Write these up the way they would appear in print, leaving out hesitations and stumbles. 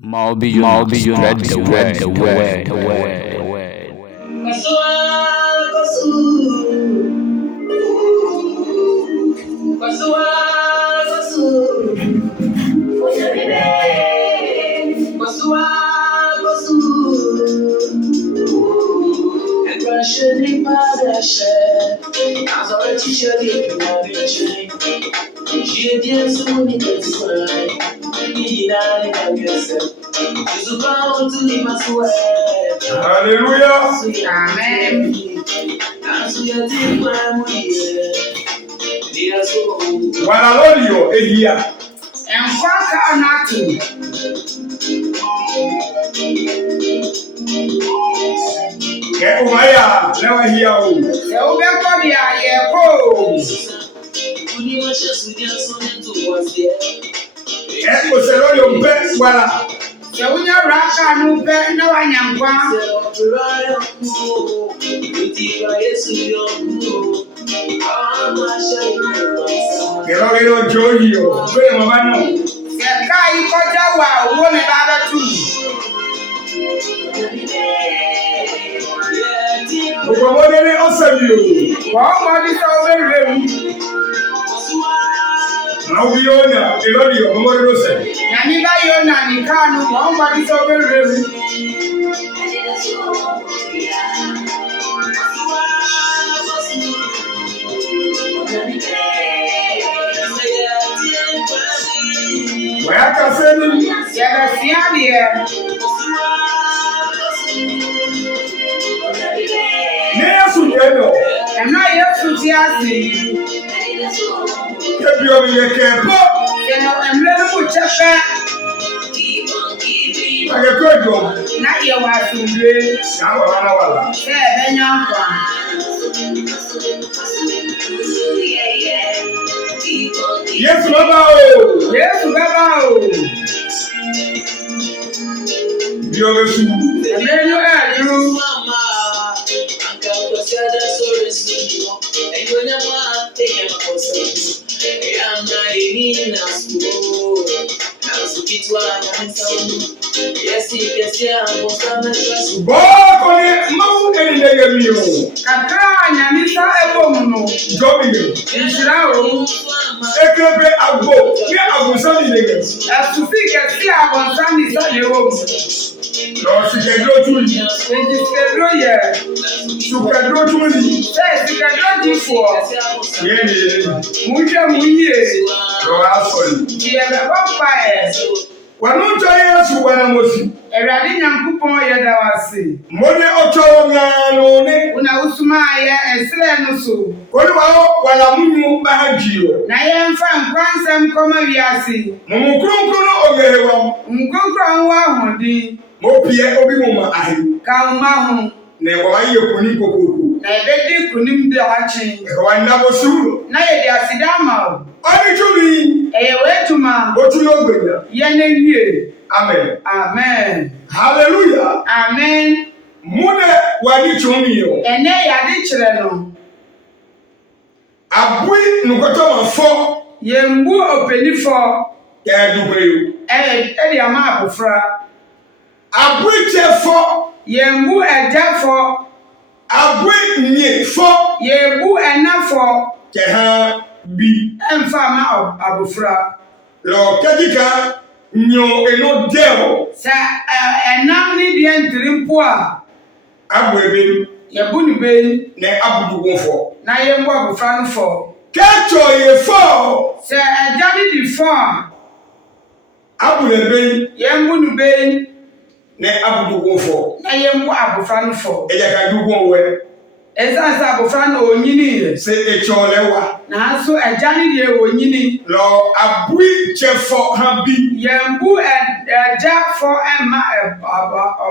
Mawubi Yona, spread the word. Hallelujah. Amen. Wanalolio ehia. Enkwaka anatu. Ke umaya lewa hia o. Se ubeko bia yeko. Oselolio mpe wala. Se unya raka no pe na wanyankwa. Gerogero joyo. Bele mama no. Se kai koja wa wo me baba tu. Okomodele osabio. Wa mo di so berem. Mawubi Yona, Elolio, Omodele ose. Nyami ba Yona ni kanu wa mo di so berem. Wayaka senu. Yaba siadie. Ne yasu yeno. Emma Yesu ti asi. Kebi omi yekepo. Eno emre mu chefe. Agekojo. Na ye wa sunre. Kawo wana wala. Se benya nkwa. Yesu baba o. Yesu baba o. Bi o besu. Emre no edu. Bokone mawu eni nege mi o. Kakra nyamisa ebom no. Jobi mi. Nshira o. Ekebe agbo. Ni agusani nege. Asufi kesi abonsani sa lewo. Lọ sikedro tuli. Eji sikedro ye. Sukedro tuli. Sikedro jifo. Yeni. Muje muye. Lọ asoli. Ye be papa e. Wanu to Yesu wana mosi. Erade nyankopon ye da wase. Mone ocho ngano ne. Una usuma ye esle no so. Kodi wa wala munyu bahajio. Na ye mfa nkwansam koma wiase. Mumukunkunu ogehewa. Nkonkron wa hodi. Mo pie obi muma ahi. Ka uma ho. Ne wa ye kuni kokoko. Na ebedi kunim de achi. Wa ndabo suru. Na ye de asidama o. Oni chumi. Eye wetuma. Otu yo gbenya. Ye na wie. Amen. Amen. Hallelujah. Amen. Mune wadi chumi yo. Ene ya de kire no. Abui nukoto mafo. Ye mbu openifo. Ya dubeyo. Edi ama abofra. Abui chefo. Ye mbu ejafo. Abui nyefo. Ye mbu enafo. Keha bi. Emfa ma abofra. Lo kejika nyo eno deo. Sa enam ni de ntrimpo a. Abwebe. Ye bu ni be. Ne abudugunfo. Na ye mbu abofra no fo. Kecho yefo. Sa ejani di fo. Abulebe. Ye mbu ni be. Ne abudugunfo. Na ye mbu abofra no fo. Eja ka dugun we. Esa sa abofra no onyini. Se echo lewa. Na so ejani de onyini. Lo abui chefo habi. Ye mbu ejafo ema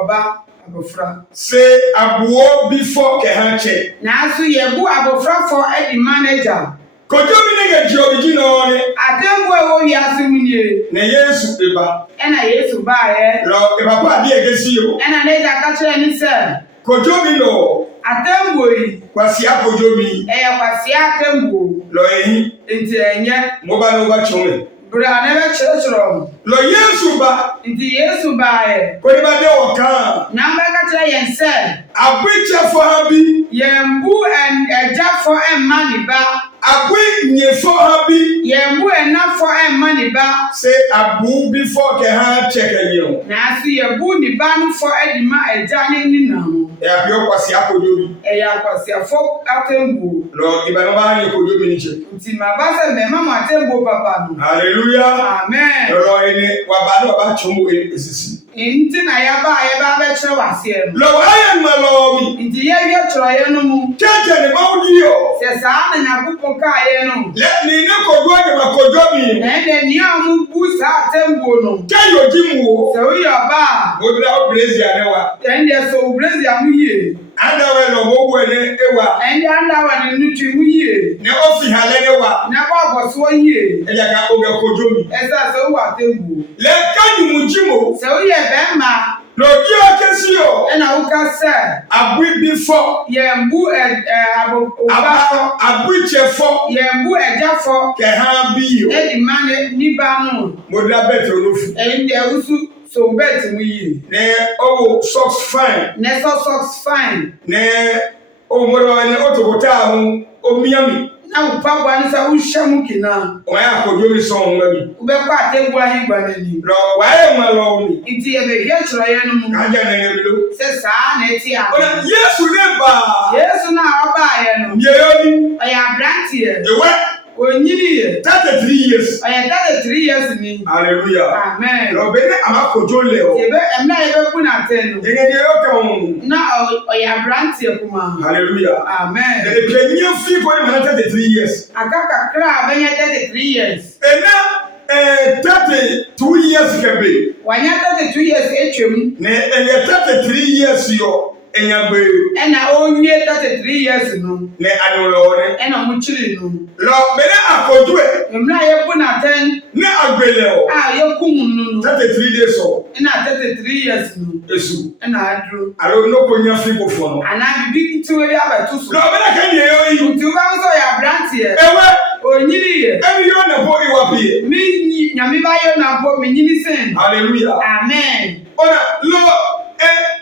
oba abofra. Se abuo before kehanche. Na so ye bu abofra for edi manager. Kojo bi nege jiobi no ne. Atembo wo wiase munye. Ne Yesu eba. Ena Yesu ba ye. Lo eba pa bi egesi yo. Ena neja ka kire ni se. Kojo bi no. Atembo yi. Kwasi akojo bi. Kwasi atembo. Lo ehin. Enti enye. Mo ba no ba chome. Bra na be kire kire. Lo Yesu ba. Nti Yesu bae. Kodi ba de o kan. Na mbeka kire yen se. Abuchefo ha bi. Yembu ejafo emma ni ba. Abu nyefo ha bi. Yembu enafo emma ni ba. Say abu before ke ha check you. Na asu yebu ni ba no fo edima eja ni na ho. E abi o kwasi akojo bi. E ya kwasi afo atembu. Lo ibano ba ni kojo bi ni che. Nti ma ba se me mama atembu papa no. Hallelujah. Amen. Lo ene wa ba no ba chomo esisi. Nti na ya ba be kire wase no. Lo ayen ma lo mi. Nti ye kire ye no mu. Cheche ni Mawubi yo. Se sa na nyakupo ka ye no. Let me ne kojo de ma kojo mi. Na ni amu bu sa atembu no. Ke yo jimu. Se o ya ba. Mo dra o Brazil ne wa. Ende so Brazil amu ye. Anda we no mo bu ne ewa. Ende anda wa ne nutu mu ye. Ne ofi hale ne wa. Na ba bo so ye. E ya ka o be kojo mi. Esa so wa atembu. Le ka ni mu jimu. Se o ye be ma. No di o kesi yo. E na uka se. Abu before. Ye mbu Abuchefo. Ye mbu ejafo. Ke ha bi yo. E di mane ni ba no. Mo dra beto no fi. Ende usu so bet mu ye. Ne o socks fine. Ne so socks fine. Ne o mo ro ne o to kota ho o miami. Na upagwa ni sa ushamu kina. O ya kojo mi so on mami. Ube kwa atembu ahi gba nani. Lo wa e ma lo mi. Nti e be hie chiro ye no mu. Ka ja na ne bi lo. Se sa na eti a. Ona Yesu ne ba. Yesu na oba ye no. Ye yo ni. Oya branti ye. Ewe Onyini ye. 33 years. Oya 33 years ni. Hallelujah. Amen. Lo be ne ama kojo le o. Ebe emna ebe ku na ten no. Ye ne yo ka on. Na oya branti ye kuma. Hallelujah. Amen. E penye fi ko ni 33 years. Akaka kra benya 33 years. Ena 32 years kebe. Wanya 32 years etwem. Ne 33 years yo. Enya gbe. Ena onye 33 years no. Ne anulo ne. Ena mu chiri no. Lo be ne akojo e. Emna ye ku na ten. Ne agbele o. Ye ku mu no. 33 days o. Ena 33 years no. Esu. Ena adro. Alo no konya fi ko fo no. Ana bibi kitiwe bi abetu so. Lo be ne ka ye yo yi. Nti ba so ya branti ye. Ewe. Onyini ye. Emi yo na bo iwa pie. Mi nyami ba yo na bo mi nyini sen. Hallelujah. Amen. Ona lo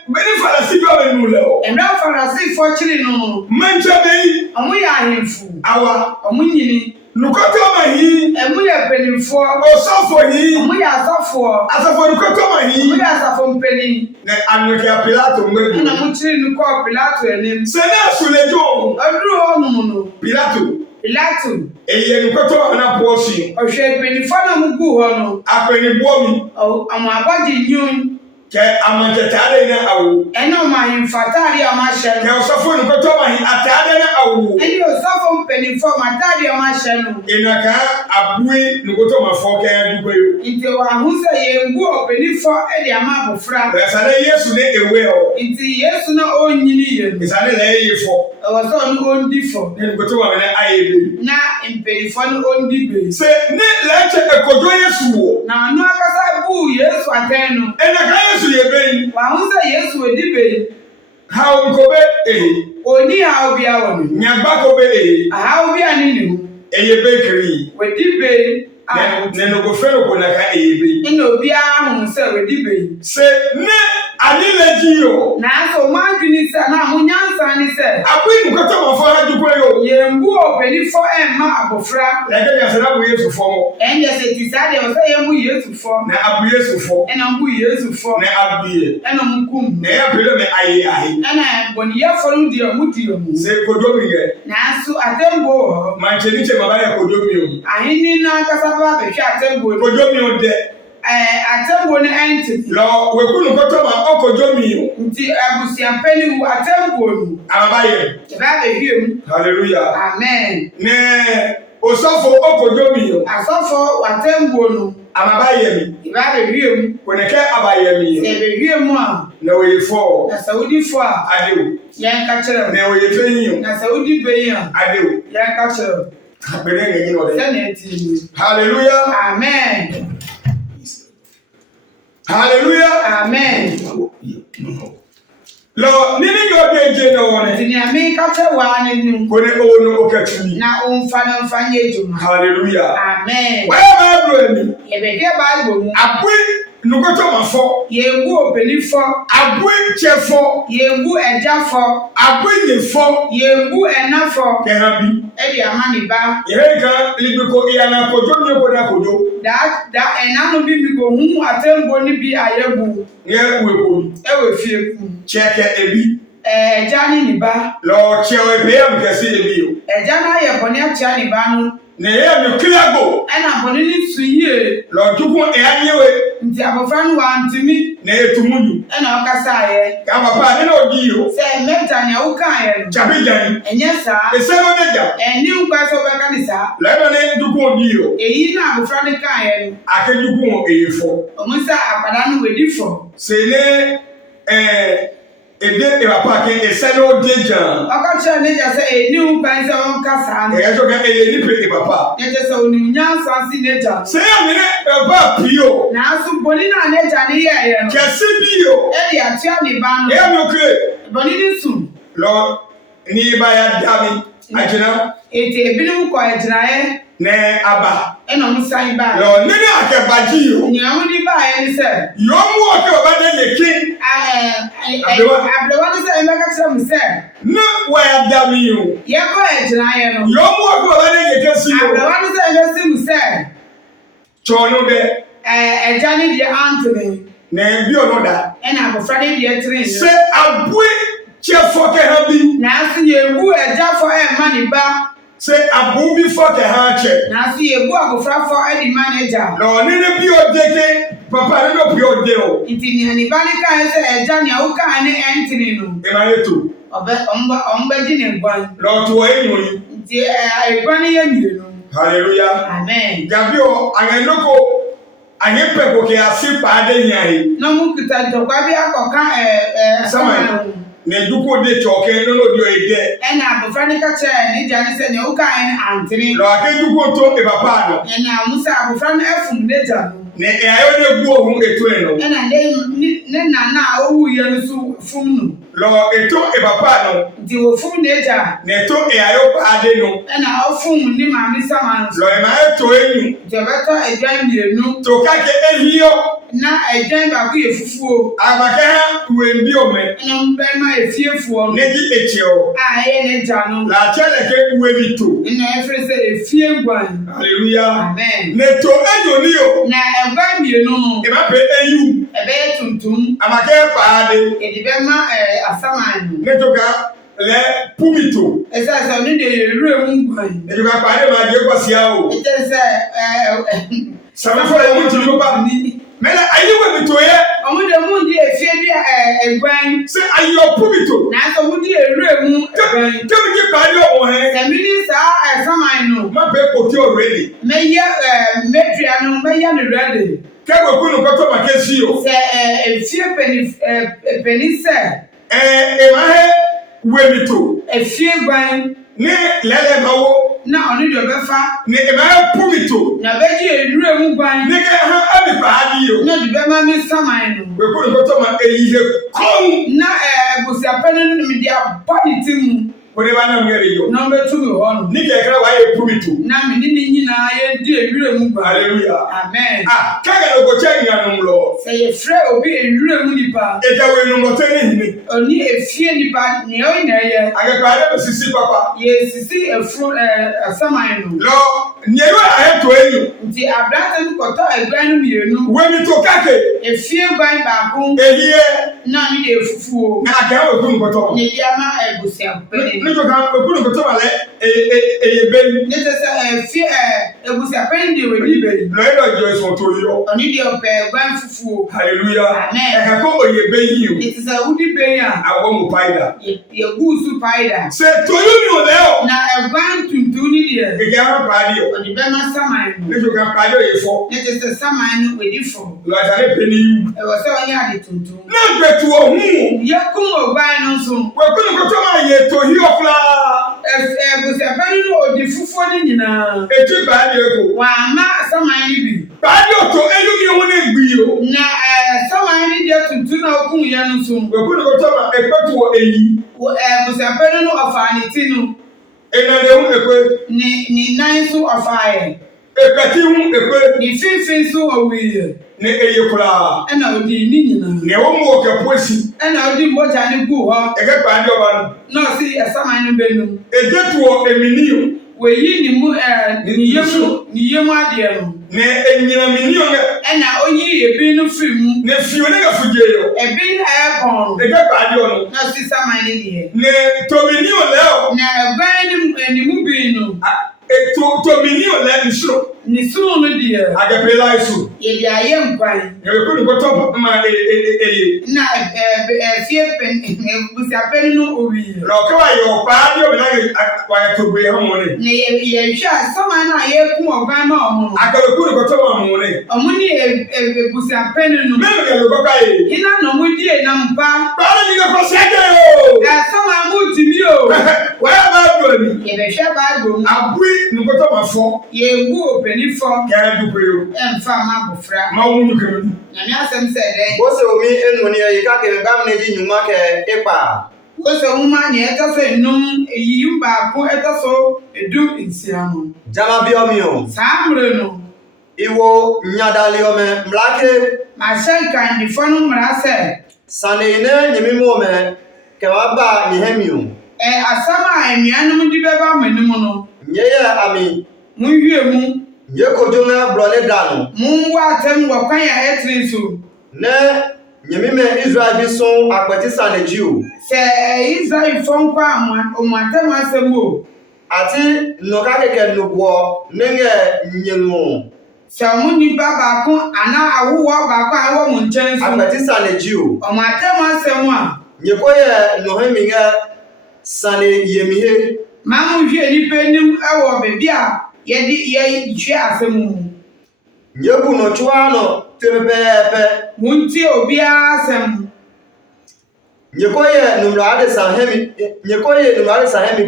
beni farasi do be nu le o. Emra farasi fo chiri no. Manche be. Omu ya ahemfu. Awa. Omu nyini. Nukoto ma hi. Emu ya penimfo. Osofo hi. Omu ya asofo. Asofo nukoto ma hi. Omu ya asofo mpeni. Ne anoke a Pilato ngbebi. Na mu chiri nu ko Pilato enim. Se na sulejo. Oduru onu no. Pilato. Pilato. Eye nukoto na posi. Ohwe penimfo na mu gu ho no. Apeni bomi. Omo abodi nyun. Ke amanjetare na awu. Eno ma himfatari amashe Ke no. osofo nukoto ma hi atade na awu. Eni osofo penimfo matari amashe no. Inaka abui nukoto ma fo ke dugwe yo. Nti wa hunse ye ngu openifo e de ama abofra. Esane Yesu ne ewe o. Nti Yesu na onyini ye. Esane le yefo. Oso no ondifo. Ne nukoto ma ne ayebe. Na impenifo no ondibe. Se ne leche ekojo Yesu wo. Na anu akasa bu Yesu atenu. Enaka Yesu ye ben. Wa hunse Yesu edibe. Ha unkobe Oni ha obi awoni. nyagba kobe Ha obi anini. eye bakery. Wedibe. Ne no go fero ko na ka eye. Ina obi ahun se wedibe. Se ne ani leji yo. Na so madwini se na munyansa ni se. Abui nukoto ma fo ha dugwe yo. Ye mbu openifo emma abofra. Ya ga sara bu Yesu fo mo. Enye se tisade o se ye mu Yesu fo. Na abu Yesu fo. Ena mbu Yesu fo. Na abuye. Ena mukum. Na ya pele me aye aye. Ena boni ye fo no dia mu dia mu. Se kodomi ge. Na so atembo. Mancheni che mabaya kodomi yo. Ahini na kasaba be hwa atembo. Kodomi o de. Atembo ne enti. Lo we ku nukoto ma okodomi yo. Nti abusia peni wu atembo nu. Amabaye. Ba be hwem. Hallelujah. Amen. Ne osofo okodomi yo. Asofo atembo nu. Amabaye mi. Ba be hwem. Koneke abaye mi. Se be hwem a. Na we fo. Na Saudi fo a. Adewo. Yan ka kire. Na we fenyi. Na Saudi be yan. Adewo. Yan ka kire. Bere ngi no de. Se na eti. Hallelujah. Amen. Hallelujah. Amen. Lo nini yo de je no woni. Tini ami ka kire wa ni nu. Ko ne o no okatumi. Na onfa na mfa nye ejuma. Hallelujah. Amen. Wa Bible ni. Ye be ke Bible mu. Apui nukoto mafo. Yegu openifo. Abwe chefo. Yegu ejafo. Abwe nyefo. Yegu enafo. Kehabi. Edi amaniba. Yeheka libiko iyana kojo nyeko na kojo. Da enanu bi mi go hu atembo ni bi ayebu. Ye weko. Ewe fieku. Cheke ebi. Jani ni ba. Lo chewe peyam kesi ebi yo. Jana ye boni acha ni ba no. Ne ye mi kliago. Ena boni ni suye. Lo juku eyanyewe. Nti abofan wa ntimi. Ne etumunyu. Ena okasa ye. Ka papa ni no di yo. Se meta nya uka ye. Jabi jan. Enye sa. Esero neja. Eni uka so be kanisa. Leno ne juku di yo. Eyi na abofan ka ye. Ake juku eyefo. Omusa apada no wedifo. Se ne ede papa ke esero deja. Okacha neja se eni uka se on kasa. E so ke eye ni pe papa. Neja se oni nyansa si neja. Se ya mene papa pio. Na asu boni na neja ni ye no. Kesi bio. Edi atia ni ba no. E mi okre. Boni ni sun. Lo ni ba ya dami. Ajina. Ete ebinu ko ejina ye. Ne aba. Eno musan ba. Lo nini akebaji yo. Ni awudi ba ye ni se. Yo mu oke oba de ye king. Ablewa ni se emeka kire mu se. Na wa ya dami yo. Ye ko ejina ye no. Yo mu oke oba de ye kesi yo. Ablewa ni se emesi mu se. Chono de. Ejani de Anthony. Ne bi ono da. Ena abofra de trin. Se abue chefo ke ha bi. Na asi ye wu ejafo e mani ba. Se abu bi fo ke ha che. Na asi ye wu abofra fo e di manager. Lo ni ne bi odeke papa ne no bi ode o. Nti ni ani bani ka se ejani a wo ka ne Anthony no. E ma yeto. Omba ji ne gwan. Lo to e nyi. Nti egwan ye mienu. Hallelujah. Amen. Gabio anenoko anyepe ko ke asi pa de nyan. No mu kita ntokwa bi akoka Sama ne duko de choke no no dio ede. Ena abofra ne ka che ni jani se ne wo ka ne Anthony. Lo ake duko to e papa no. Ena musa abofra ne afum ne jano. Ne e ayo ne gu ohun eto e no. Ena ne nana owu ye no su fum no. Lo eto e papa no. Nti wo fum ne ja. Ne to e ayo pa de no. Ena ofum ni maami sama no. Lo e ma eto enyu. Je beto edwan mienu. To ka ke ehio. Na edwan ba ku ye fufuo. Abake ha we mbi o me. Ena mbe ma efiefuo no. Ne di etio. Ye ne ja no. La chele ke we bi to. Ena efre se efie gwan. Hallelujah. Amen. Ne to enyo ni o. Na egwan mienu no. E ma pe enyu. Ebe tuntum. Amake pa de. Edi be ma asaman no. Ne to ka le pumito. Esa so ni de yere mu gwan. Ne to ka pa de ma je kwasia o. Ete se Samefo e mu ti pa ni. Mele ayiwe mi to ye. Omo de mu di efie di egwan. Se ayo pumito. Na so mu di yere mu egwan. Te mi ki pa de o he. Se mi ni sa asaman no. Ma pe ko ti already. Meye metria no meye no ready. Kego kunu ko to ma ke si o. Se efie peni se. E ma he we mi to. Efie gwan. Ni lele ma wo. Na oni do befa. Ni e ma he pumito. Na beji yere mu gwan. Ni ke ha abi pa di o. Na di be ma mi saman no. We kunu ko to ma eyihe kon. Na busia peni no mi dia body timu. Wode ba na ngere yo. Na betu mi ho no. Ni ke kra wa ye pumito. Na mi ni nyina ye di yere mu gwan. Hallelujah. Amen. Kega no go check ya no lo. Se ye fre obi yere mu nipa. E ja we no mo tani hini. Oni efie nipa ni o na ye. Aga kwa de sisi papa. Ye sisi efro asaman no. Lo, nyeyo a to enyu. Nti abrata ni koto egwan no mienu. We mi to kake. Efie gwan ba ko. Ehie. Na ni de fufuo. Na aga we kunu ko to. Ni dia ma ebusia peni. Ni to ka we kunu ko to wale ben. Ni te se efie ebusia peni de we ni be. Lo e lo jo so to yo. Oni de ope gwan fufuo. Hallelujah. Amen. E ko oye ben yi o. Ni te se udi be ya. Awo mu paida. Ye gusu paida. Se to you ni o le o. Na egwan tuntu ni de. E ga pa di o. Oni be ma saman. Ni to ka pa di o ye fo. Ni te se saman we di fo. Lo ajare pe ni yu. E wo se oni ade tuntu. Na gbetu ohun. Ye kun ogwan no so. We kunu ko to ma ye to hi ofla. Busia peni no odi fufuo ni nyina. Eti ba di eko. Wa ma saman ni bi. Ba di o to enyu mi ho na gbi o. Na saman ni de tuntu na okun ye no so. We kunu ko to ma ekpetu o eyi. Busia peni no ofa ni ti no. Ena de hu ekwe. Ni nine so ofa ye. Ekati hu ekwe. Ni finfin so owiye. Ne eyekura. Ena odi ni nyina. Ne wo mu okeposi. Ena odi mboja ni gu ho. Ege pa ndi oba no. No si esaman no benum. Ejetuo eminio. We yi ni mu ni yemu ade no. Ne enyina minio ne. Ena oyi ebi no film. Ne fio ne gafujeyo. Ebi na airborne. Ege pa ndi ono. No si saman ni de. Ne tominio leo. Na ban ni mu bi no. Tominio le nsuro. Ni suru no de. Agapela isu. Ye dia ye nkwan. Ye ko ni ko top ma Na fie pen busia pen no owi. Lo ke wa yo pa dio na wa ya to gbe ho ne. Na ye hwa sama na ye ku ogan ma omo. Agalo ku ni ko to mo ne. Omo ni busia pen no. Me me lo ko kai. Ina no mu die na mpa. Ba ni ko se ke o. Sama mu timi o. Wa ba do ni. Ye be hwa ba do mu. Abui ni ko to ma fo. Ye gu openi fo. Ga du ko yo. Emfa ma bofra. Ma wu ni ko. Na mi asem se de. Bose omi enu ni e ka ke ngam ne ji nyuma ke epa. Bose uma ni eta se num eyi mba ko eta so edu insiamo. Jama bi omi o. Samre no. Iwo nyadali ome mlake. Ma shanka ndi fo no mra se. Sane ine nyimi mo me ke wa ba ni hemi o. Asama emianum di beba manum no. Nyeye ami. Munwie mu. Nye kodunga brone danu. Munwa tem wo kwan ya etri so. Ne nyimi me Israel bi so apeti sane ji o. Se Israel fon kwa amatem asem o. Ati no ka keke nugo nenge nyemu. Se mu ni baba ko ana awo baba awo mu nchen so. Apeti sane ji o. Amatem asem a. Nyekoye no hemi nga sane yemihe. Mamu hwe ni penim ewo bebi a ye hwe asem. Nyebu no chwa no tebepe. Munti obi asem. Nyekoye numrade sahemi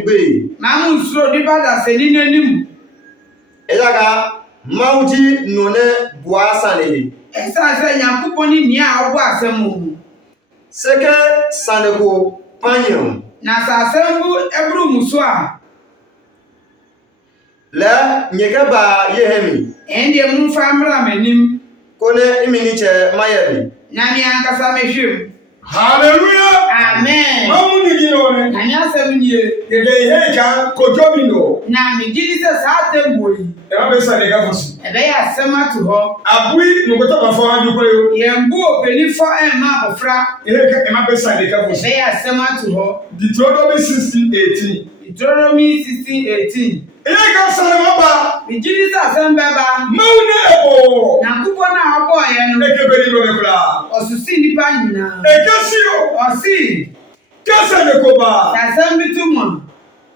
gbe. Mamu suro di bada se ni nanim. Eyaga mauji none buasa ne. Esa se Nyankopon ni nia obo asem. Seke saneko panyo. Na sa sembu ebru muso a. Le nyeke ba yehemi. Ende mu famra manim. Kone imini che mayebi. Na mi ankasa mehwem. Hallelujah. Amen. Mamu ni gino ne. Na nya sem nie. Ye he ka kojo mi no. Na mi gidi se sa tembo yi. E ma be sa de ka fosi. Ebe ya sema to ho. Abui ni ko to ma fo adu ko yo. Ye mbu openi fo ma bofra. E ma be sa de ka fosi. Ebe ya sema to ho. Deuteronomy 16:18. Deuteronomy 16:18. Ye ka sa na ba. Mi gidi se asem beba. Mawu ne ebo. Na kupo na obo ye no. E ke be ni no me kula. Osusi nipa nyina. E ka si o. Osi. Ka sa ne ko ba. Na sem bitu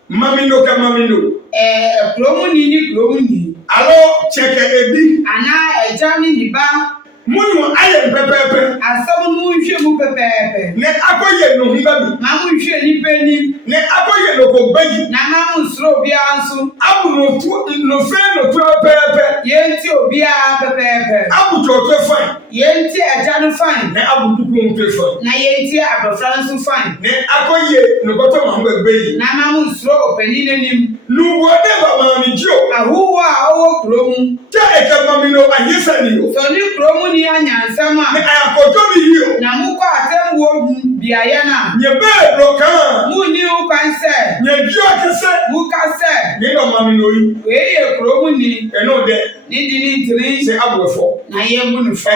Mami no ka mami no. Kromu ni kromu ni. Alo cheke ebi. Ana eja ni niba. Munu aye pepepe. Asam mu hwe mu pepepe. Ne akoye no humba bi. Ma mu hwe ni penim. Ne akoye no ko bayi. Na ma mu sro bia nso. Abu no fe no pepepe. Yenti obia pepepe. Abu to fine. Yenti eja no fine. Ne abu duku mu fine. Na yenti abofra nso fine. Ne akoye no goto ma humba bayi. Na ma mu sro openi nenim. Lu wode ba ma mi jio. Ahuwa owo kromu. Ja eka ma mi no ayesa ni o. So ni kromu ni anyansama. Ne ayakojo mi yi o. Na mu kwa atemwo biaye na. Nye be broka. Mu ni ukwan se. Nye jio kese. Mu ka se. Ne no ma mi no yi. We ye kromu ni. Eno de. Ni di ni tiri. Se abofo. Na ye mu ni fo.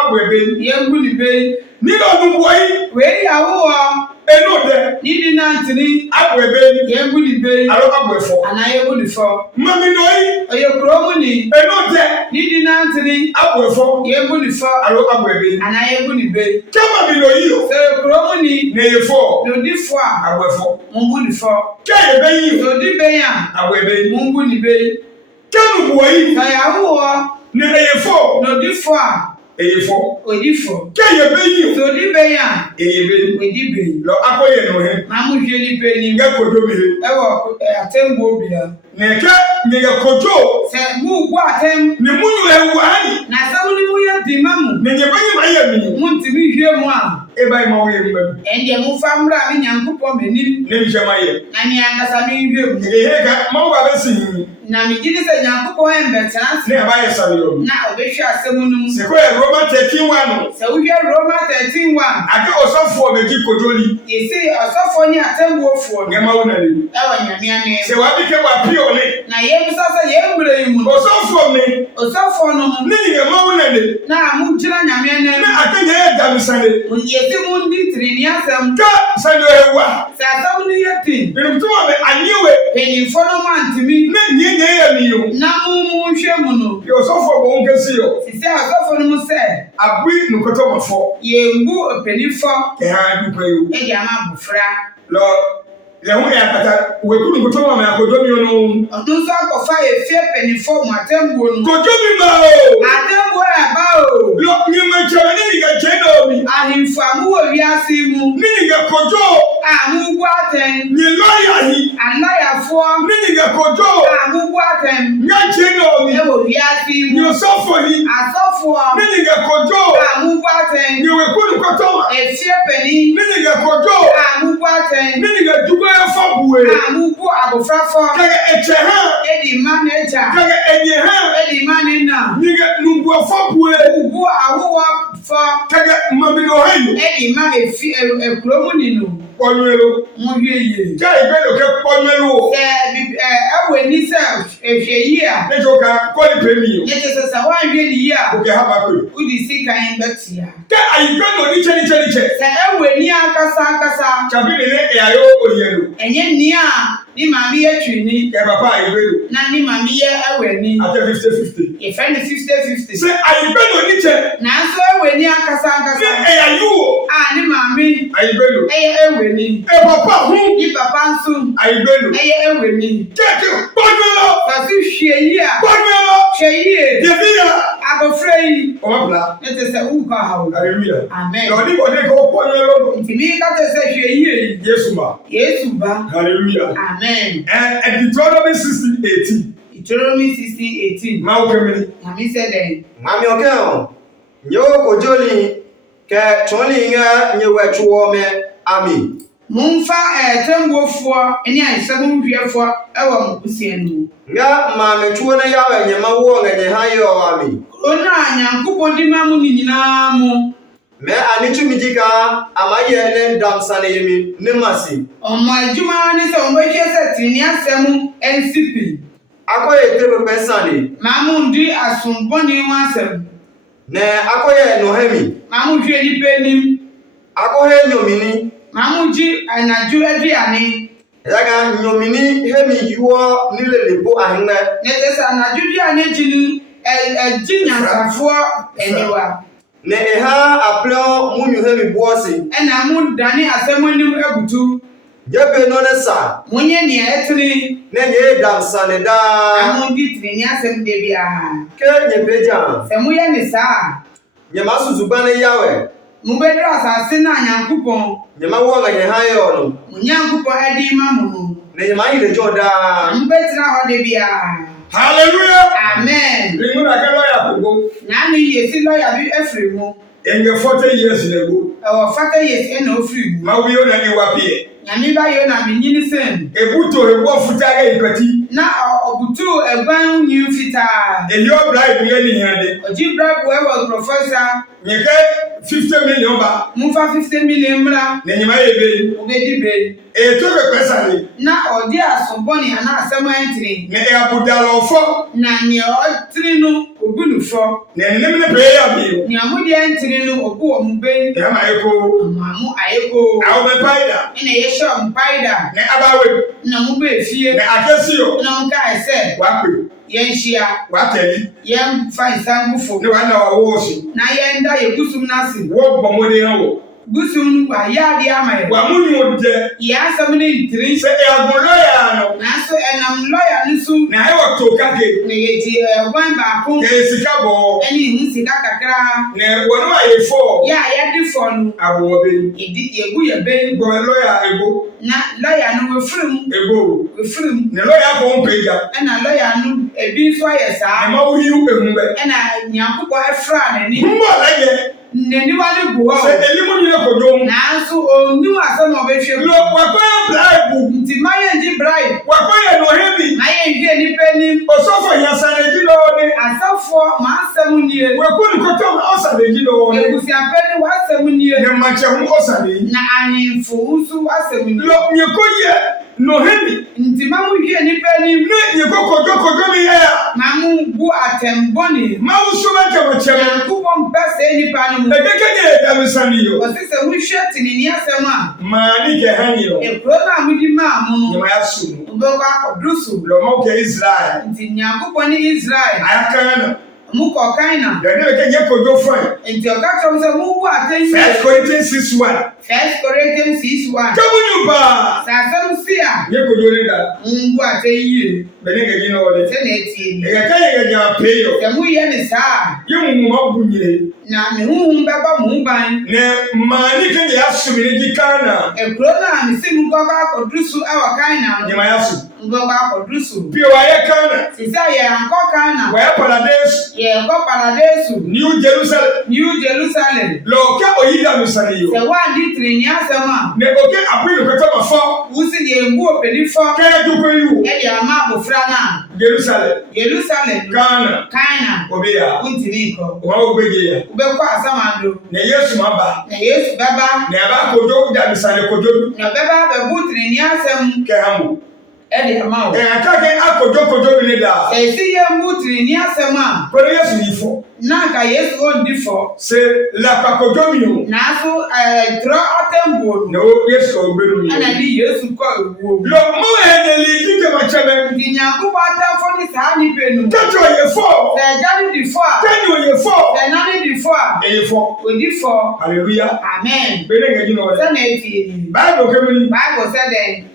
Abu ebe. Ye mu ni be. Ni no nu boyi. We ya wo. Eno de. Ni di na tiri. Abu ebe. Ye mu ni be. Alo abofo. Ana ye mu ni fo. Mami no yi. Oye kromu ni. Eno de. Ni di na tiri. Abofo. Ye mu ni fo. Alo abu ebe. Ana ye mu ni be. Kama mi no yi o. Se kromu ni. Ne ye fo. No di fo a. Abofo. Mu ni fo. Ke ye be yi o. So di be ya. Abu ebe. Mu ni be. Kanu boyi. Sa ya wo. Ne ye fo. No di fo a. Eye fo. Odi fo. Ke ye be yi o. So di be ya. Eye be. Odi be. Lo akoye no he. Ma mu hwe ni pe ni. Nge kojo mi he. Ewo atembo bia. Ne ke nye kojo. Se mu gbo atem. Ne munyu ewu ani. Na sa mu ni mu ye di mamu. Ne nye banyi ma ye mi. Mu ntimi hwe mu a. E eba ma wo ye mba. Ende mu famra mi Nyankopɔn menim. Ne bi jema ye. Na ni angasa mi hwem. Ga ma wo abesi. Na mi gidi sɛ Nyankopɔn embɛtena. Ne aba ye sabe yo. Na obehwe asɛm no mu. Se ko e Roma 13:1 no. Sɛ wohwɛ Roma 13:1. Ade osofo meji kodoli. Yesi ɔsɔfo ni atembuofo. Ne ma wo na le. Ɛwɔ Nyame ane. Se wa bi ke wa pio ne. Na ye bisa sɛ ye mbre mu. Osofo me. Osɔfo no mu. Ne ye ma wo na le. Na mu gyina Nyame ane. Na ade ye da misale. Yesi mu ndi tirini asɛm. Ka sando ewa. Sɛ asɛm no yɛ tin. Bintumwa me anyewe. Penifo no mu antimi. Ne nye ye mi yo. Na mu hwɛ mu no. Yo osofo bo nkesi yo. Sisi asɔfo no mu sɛ. Abui nukoto mafo. Ye ngu penifo. Ke ha du kwa yo. E di ama bufra. Lord, lehu ya kata wekuru kutoka ma akodomi ono. Ọdún sọ akọfa efie penifo mu atembuo no. Kodomi ma o. Atembuo ya ba o. Lo nyema chere ni ga jeno mi. Ahimfo amu wo wiase mu. Ni ga kojo. Amu bu aten. Ni lawyer hi. Alayafo. Ni ga kojo. Amu bu aten. Nya jeno mi. E wo wiase mu. Ni osofo hi. Asofo. Ni ga kojo. Amu bu aten. Ni wekuru kutoka. Efie peni. Ni ga kojo. Amu bu aten. Ni ga dugo fa buwe. Amu bu abofrafo. Kaga eche ha. Edi manager. Kaga enye ha. Edi manina. Ni ga numbu fa buwe. Bu awowo fo. Kaga mamino hayo. Edi ma efi ekromu ninu. Ponyelo. Mo hwe ye. Ja igbe ke ponyelo. Ewe ni se ehwe yi a. Ne joka koli premi yo. Ye te se wa hwe ni yi a. Oke ha ba ko. Udi si kan betia. Ke ayigbe no ni cheni. Se ewe ni akasa. Chabi ne e ayo oyelo. Enye ni a ni mami ye twini. Ke papa ayigbe do. Na ni mami ye ewe ni. Ate 50-50. Ye friend 50-50. Se ayigbe no ni che. Na so ewe ni akasa. Se e ayu. Ah ni mami. Ayigbe do. Ewe ni. E papa hu. Ni papa nso. Ayigbe do. Ewe ni. Ke ponyelo. Fa si hwe yi a. Ponyelo. Hwe yi. Devia. Agofre yi. O ma bla. Ne te se u ka ha o. Hallelujah. Amen. Lord ni ko ponyelo. Ntimi ka te se hwe yi. Yesu ma. Yesu ba. Hallelujah. Amen. And Deuteronomy 16:18. Deuteronomy 16:18. Ma o kemini. Nami said then. Mami okeo. Nyo kojoli ke choni nga nyewe chuo me ami. Mumfa tembuofo eni aisabun hwefo ewo mukusie no. Nga mami chuo na yawe nyema wo nga nye hayo ami. Ona Nyankopɔn di ma mu ni nyina mu. Me anichu mijika amaye ne damsane yemi ne masi. Omo adwuma ne se omo hwe se tini asɛm NCP. Akoye tebe pesani. Mamu ndi asumboni ho asɛm. Ne akoye nohemi. Mamu hwe nipa nim. Akoye nyomini. Mamu ji anaju aduane. Yaga nyomini hemi yuo nilelebo ahene. Ne te sa anaju aduane jinu ji nyansafo eniwa. Ne eha aplo munyu hemi bosi. Ena mu dane asɛm anim abutu. Yebe no ne sa. Munye ne etri. Ne nye damsane da. Amu di tini asɛm de bia. Ke nye peja. Se mu ye ne sa. Nye masuzubane yawe. Mu bedro asase na Nyankopɔn. Nye mawo nga nye hayo no. Mu Nyankopɔn adi ma mu no. Ne nye mayi le joda. Mu betra ho de bia. Hallelujah. Amen. Ringu na ke lawyer ko. Na ni yesi lawyer bi afiri mu. Enge 40 years ago. Ewo fata yesi na ofiri mu. Mawubi Yona ni wapie. Nyame ba Yona mi nyini sen. Ebuto ebo futa ga ipati. Na obutu egwan nyi fita. Eyo bribe ye ni hande. Oji bribe we was professor. Nyeke 50 million ba. Mu fa 50 million mra. Ne nyima ye be. Obedi be. E to be pesa ni. Na odi asomboni ana asɛm antiri. Ne e abudalo fo. Na ne otiri no ogunufo. Ne nim ne prayer bi. Ni amudi antiri no obu ombe. E ma eko. Mamu ayeko. Awo be paida. Ina ye show mpaida. Ne abawe. Na mu be fie. Ne akesio. Na nka ese. Wa pe. Yen hia. Wa teli. Yen fa isangufo. Ne wa na wa wo si. Na yen da ye gusum nasi. Wo bomode han wo. Gusum wa ya di amaye. Wa munyu de. Ya asɛm ne ntiri. Se e aguloya no. Na so enam lawyer nsu. Na e wo to kake. Ne ye ti wan ba ko. Ke sika bo. Eni hu sika kakra. Ne wonu aye fo. Ya di fo no. Awo be. Ye gu ye be. Go lawyer ego. Na lawyer no we firim. Ego. We firim. Ne lawyer ko mpeja. Na lawyer no ebi nso aye saa. Ma wo hiu ehun be. Na Nyankopɔn efra na ni. Mbo alaye. Neniwale buwa. Se elimu ni kodom. Nanso onu asem obehwe. Lo wakoya bribe. Nti maye nji bribe. Wakoya no heavy. Maye nji nipa nim. Osofo yasaneji no ni. Asafo ma asem nie. Wakuni kotom osaneji no ni. Ebusiapeni wa asem nie. Ne mache hu osaneji. Na ahemfo nso asem nie. Lo nyekoye no heavy. Nti mamu hwe nipa nim. Ne nyeko mi ya. Mamu bu atemboni. Mawu suma kemachem. Kubon pese nipa nim. Ekekeye damisani yo. Osise hu hwe tinini asem a. Mani ke hani yo. Ekro na mudi ma mu. Nyama yasu. Ubekwa akodusu. Lo mo ke Israel. Nti Nyankopon ni Israel. Ayakana. Muko kaina. Dani ke nyekojo fine. Nti okacho mse mu bu atenyi. 1 Corinthians 6:1. 1 Corinthians 6:1. Kamunyuba. Sasem sia. Nyekojo leda. Mbu atenyi. Benenge gino ole. Se na etie ni. Ekekeye ya peyo. Se mu ye ni saa. Yemu mabunye. Na me hu beba mu ban. Ne mani ke yasumire gikana. Ekro na mi si mu ko ka akodusu awa kaina. Nyama yasu. Mbo ka akodusu. Pio waye kana. Sisa ye anko kana. Waye paradise. Ye ko paradisu. New Jerusalem. New Jerusalem. Lo ke oyida misani yo. Se wa di trinya sama. Ne oke apiri ko to mafo. Usi ye mbu opelifo. Kere to ko yu. E di ama bofra na. Jerusalem. Jerusalem. Kana. Kaina. Obeya. Untini ko. Wa obeje ya. Ubekwa asamando. Ne Yesu maba. Na Yesu baba. Ne aba kojo da misani kojo. Na baba be butri ni asem. Ke hamu. E di ama o. E atake akojo bi ne da. Se si ye butri ni asem a. Ko Yesu yifo. Na ka Yesu on di fo. Se la pakojo mi o. Na so tro atembo. Ne Yesu obelu mi. Ana di Yesu ko ewo. Lo mo eneli kike machebe. Di Nyankopon atafo ni saa ni penu. Tato yefo. Se jani di fo a. Tani yefo. Se nani di fo a. Yefo. Odi fo. Hallelujah. Amen. Benenge gino Se ole. na etie ni. Bible kemini. Bible said then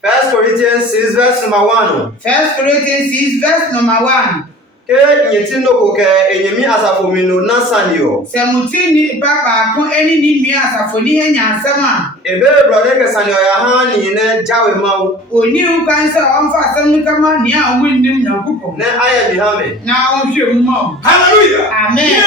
1 Corinthians 6 verse number 1. 1 Corinthians 6 verse number 1. Ke nyetindo ko ke enyemi asafomino nasanio. Se mutini papa ko eni ni mi asafoni henya asama. Ebe brother ke sanio ya ha ni ne jawe mawu. Oni ukan se onfa asem kama ni a omu nnim Nyankopon. Ne aye mi hame. Na onhwe mu ma. Hallelujah. Amen.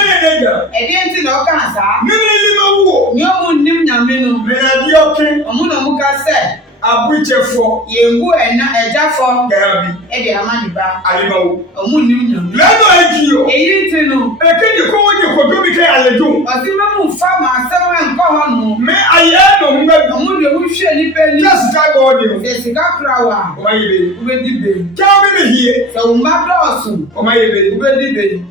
Edi enti na oka asa. Mimi mawo. Ni omu nnim Nyame no. Me na di okin. Omu na mu ka se Abuchefo. yengu ena ejafo. Gabi. Edi amani ba. Alimawo. Omu nnim Nyame. Lado ejiyo. Eyi enti no. Ekeje ko wonye kodo bi ke alejo. Osima mu fa ma asem nko ho no. Me aye no humba. Omu de mu hwe ni pe ni. Just ka go de. Se sika krawa. O ma yebe. Ubedi be. Ka bi me hie. Se umma dosu. O ma yebe. Ubedi be.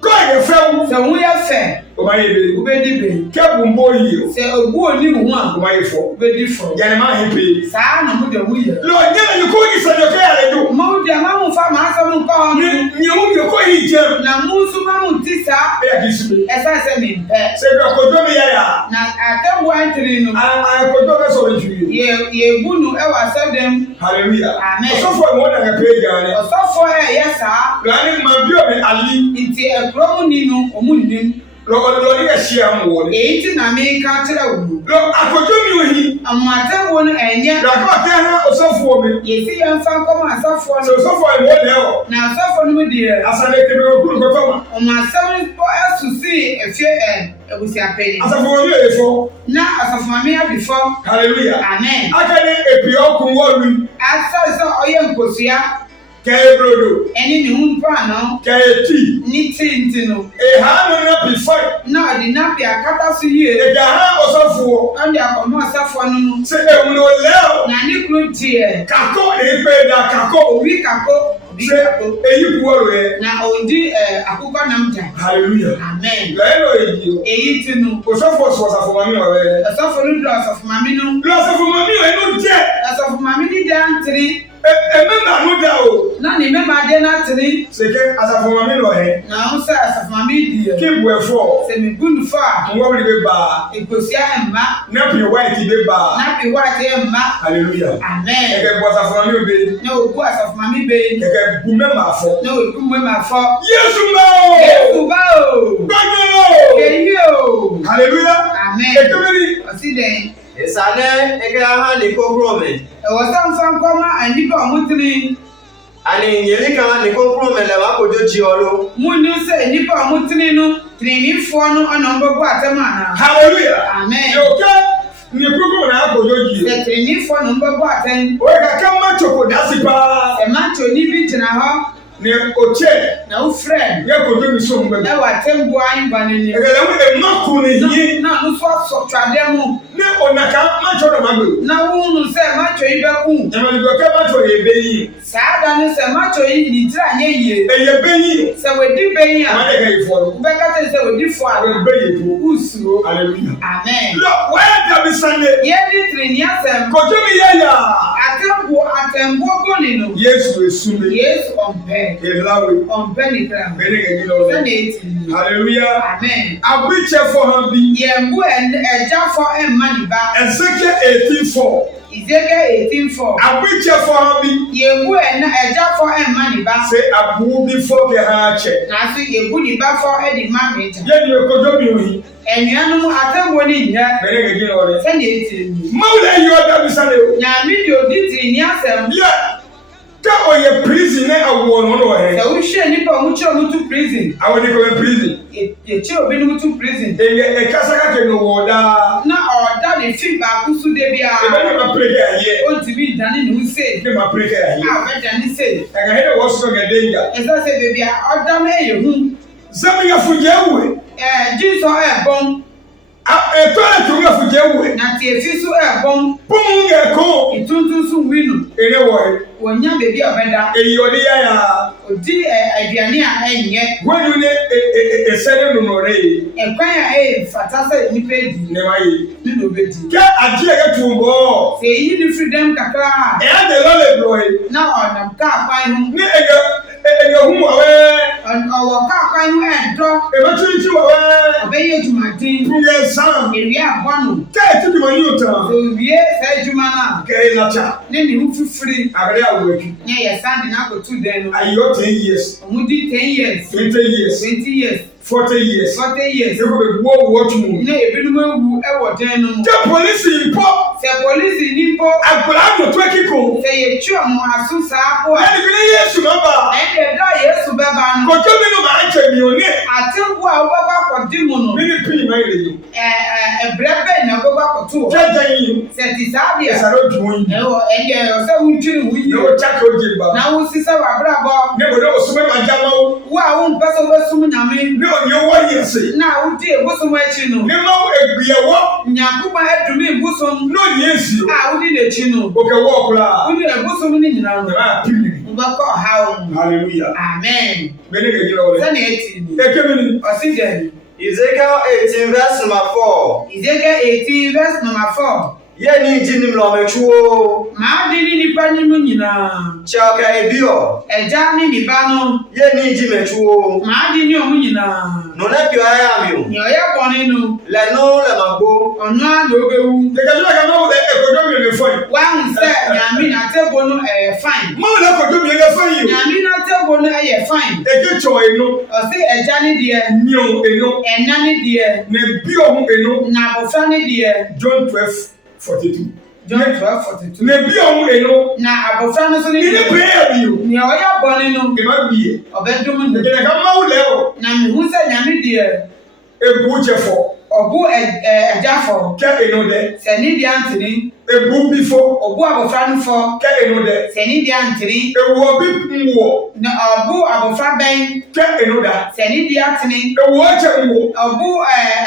Ko ye fewu. Se hu ye fe. O ma yebe. Ubedi be. Ke bumbo hie. Se ogu oni hu a. O ma yefo. Ubedi fo. Ya ma hepe. Saa na mu de hu ye. Lo nyela ni ko ni se de ke alejo. Mo de ma mu fa ma asem nko ho no. Ni hu me ko hi je. Na mu su ma mu ti sa. E ya kisibe. Esa se mi pe. Se do kodo mi ya. Na atem wantri no. A kodo be so reju. Ye bunu e wa sedem. Hallelujah. Amen. So for mo na ga pray jare. Osofo e ye sa. Lo ani ma bi o be ali. Nti ekro mu ni no omu nnim. Lo ni ga shia mo wole. Eyi ti na me ka kire wo. Lo akojo mi ohi. Amate wo no enye. Lo ka ta ha osofo mi. Ye si yan fa ko ma asofo So no. osofo e mo le o. Na asofo no mu de. Asale ke be okuru ko toma. Ọmọ asẹ́wọ́n pọ̀ ẹ̀sùn sí ẹ̀fẹ́ ẹ̀wùsì àpẹẹrẹ. Asafo mi e fo. Na asọ̀fọ̀mọ́mí àbífọ́. Hallelujah. Amen. Akane epi okun wo ru. Asọ́sọ́ ọyẹ́ nkosua. Ke ebrodo. Ẹni ni hun pọ̀ àná. Ke eti. Ní tíntì nù. E ha no na pi fight. Náà ọ̀dì náà bí akátá sí yìí. E ga ha osofo. Ọ̀dì àkọ́mọ́ ọ̀sáfọ́ nínú. Se e mu no le o. Nà ní kúrò tiẹ̀. Kako e pe da kako. Òbí kakó. Òbí Se kakó. eyi ku wo re. Na òdi àkókò nam jà. Hallelujah. Amen. Lo e lo eji o. Èyí ti nù. Osofo so asafo mami o re. Ọ̀sọ́fọ̀ ló dùn ọ̀sọ̀fọ̀mọ́mí nù. Lo asafo mami o enu je. Ọ̀sọ̀fọ̀mọ́mí ní dáńtìrì. Emema no da o. Na ní mẹ́ma dé náà tìrì. Seke asafo mami no he. Na ń sẹ́ ọ̀sọ̀fọ̀mọ́mí dì ẹ̀. Ki bu efo. Sẹ̀mi gúnù fọ́ à. Ngo bi be ba. Ìgbòsí ẹ̀má. Na pi white be ba. Nápì wá àti ẹ̀má. Hallelujah. Amen. Eke bo asafo mami o be. Ní òkú ọ̀sọ̀fọ̀mọ́mí bẹ́ẹ̀. Eke bu mema fo. Ní òkú mú ẹ̀má fọ́. Yesu ma o. Èkú bá o. Gbagbe o. Èyí o. Hallelujah. Amen. Ekemiri. Ọ̀sí dẹ̀. Esane eke ha ni kokro me. Ẹ̀wọ̀ sáǹfà nkọ́má àníbà ọ̀mútìrì. Ani nyelika ni kokro me le wa kojo ji olo. Mú ní sẹ́ nípa ọ̀mútìrì nù. Trinifo no onombo bu atemana. Hallelujah. Amen. Okay. Ni kuku na akojoji. Se trinifo no mbo atem. O ka kama choko dasipa. Se macho ni bi gina ho. Ne oche Na wo friend. Ye kojo mi so mbe. Na wa tembu an banani. E ga le mu maku ne yi. Na no so twade mu. Ne onaka macho no magbe. Na wo nu se macho yi beku. E ma ni go ka macho ye beyi. Saada no se macho yi ni tira nye yie. E ye beyi. Se we di beyi a. Ma de ga ifo. Be ka te se we di fo a. E beyi to. Usuro. Hallelujah. Amen. Look, where da bi Sunday. Ye di trini asem. Kojo mi ye ya. Atembo boni no. Yesu esume. Yesu ompe. Elawe. Ompe ni kra. Bene ga gilo. Se na eti. Hallelujah. Amen. Abiche for han bi. Ye mbu eja for emma ni ba. Ezekiel 18:4. Ezekiel 18:4. Abiche for han bi. Ye mbu eja for emma ni ba. Say abu bi for ke ha che. Na se ye bu ni ba for edi ma meja. Ye ni kojo mi ohi. Enuanu atembo ni nya. Bene ga gilo. Se na eti. Mawubi Yona bi Sunday. Nya mi di odi trini asem. Yeah. Ka oye prison na awo no no he. Se wo hwe nipa mu chiro mu to prison. Awo ni ko prison. Ye chiro bi mu to prison. E kasa ka ke no woda. Na oda le fi ba kusu de bia. E be ma pray ke aye. O ti bi dani nu se. Ne ma pray ke aye. Ah, be dani se. E ga he wo so ga danger. Esa se be bia oda me ye hu. Zami ga fuje we. Jesus ebon. E to la tu ga fuje we. Na ti efisu ebon. Pum ga ko. Ituntu su winu. Ene wo. Wonya bebi obeda. E yodi ya. Odi aduane a enye. Wonu ne sere no no re. Ekwan a fata se nipa di. Ne ma yi. Ni no bedi. Ke aje ga tumbo. Se yi ni freedom kakra. E ade lo le bro. Na onam ka kwan hu. Ni e ga hu awe. Owo ka kwan hu edo. E ba tu awe. Obeye jumadin. Kunye sam. Ewi abonu. Ke ti bi mani utan. So wie se juma na. Ke na cha. Ne ni hu fifiri. Agade aweki. Nye ye sandi na go to den no. Ayo 10 years. Omudi 10 years. 20 years. 20 years. 40 years. 40 years. You go wo watch mu. Na ebinum ewu ewo den no. The police impo. Se police ni po. Agbala no to ekiko. Se ye twa mo aso saa po. Ani bi Yesu baba. E de do Yesu baba no. Ko to mi no ma anche mi oni. Atembu a wo baba ko di mu no. Mi ni pin ma ile yi. Ebrebe na wo baba ko to. Jaja yi. Se ti saa bia. Esa ro du yi. E wo ende o se wuntiri wu yi. No chaka oje ba. Na wo sisa wa brabo. Ne bodo osume ma jama wo. Wo a wo mpesa wo sum nyame. Ne onye wo yesi. Na wo di ebosom achi no. Ne ma wo egbiye wo. Nyakuba edumi ebosom. No yesi. A wo di n'echi no. Oke wo kula. Wo di ebosom ni nyina no. Na pin. Mbako hawo. Hallelujah. Amen. Bene ga jira wo. Sa na eti ni. Ekemi ni. Osigani. Ezekiel 18 verse number 4. Ezekiel 18 verse number 4. Ye ni jinim lo mechuo. Ma di ni nipa ni mu nyina. Chaka ebio. Eja ni nipa no. Ye ni jimechuo. Ma di ni omu nyina. No na pio aya mi o. Ni oya boni no. Le no le magbo. Onu a do bewu. De ga jira ga ma wo ekojo mi le fo. Wa hu se nyami na tebo no fine. Ma wo na kojo mi le fo yi o. Nyami na tebo no fine. Eje cho enu. O se eja ni de. Ni o enu. Ena ni de. Ne bi o hu enu. Na bofra ni de. John 12:42. John 12:42. Ne bi o hu enu. Na abofra no so ni Ni ne prayer bi o. ni oya boni no. E ma bi e. Obedum no. De ga ma wo le o. Na mi hu se nyami de. Ebu chefo. Obu ejafo. Ke enu de. Se ni di antini. Ebu bi fo. Obu abofra no fo. Ke enu de. Se ni di antini. Ewu obi nwo. Na obu abofra ben. Ke enu da. Se ni di atini. Ewu ache nwo. Obu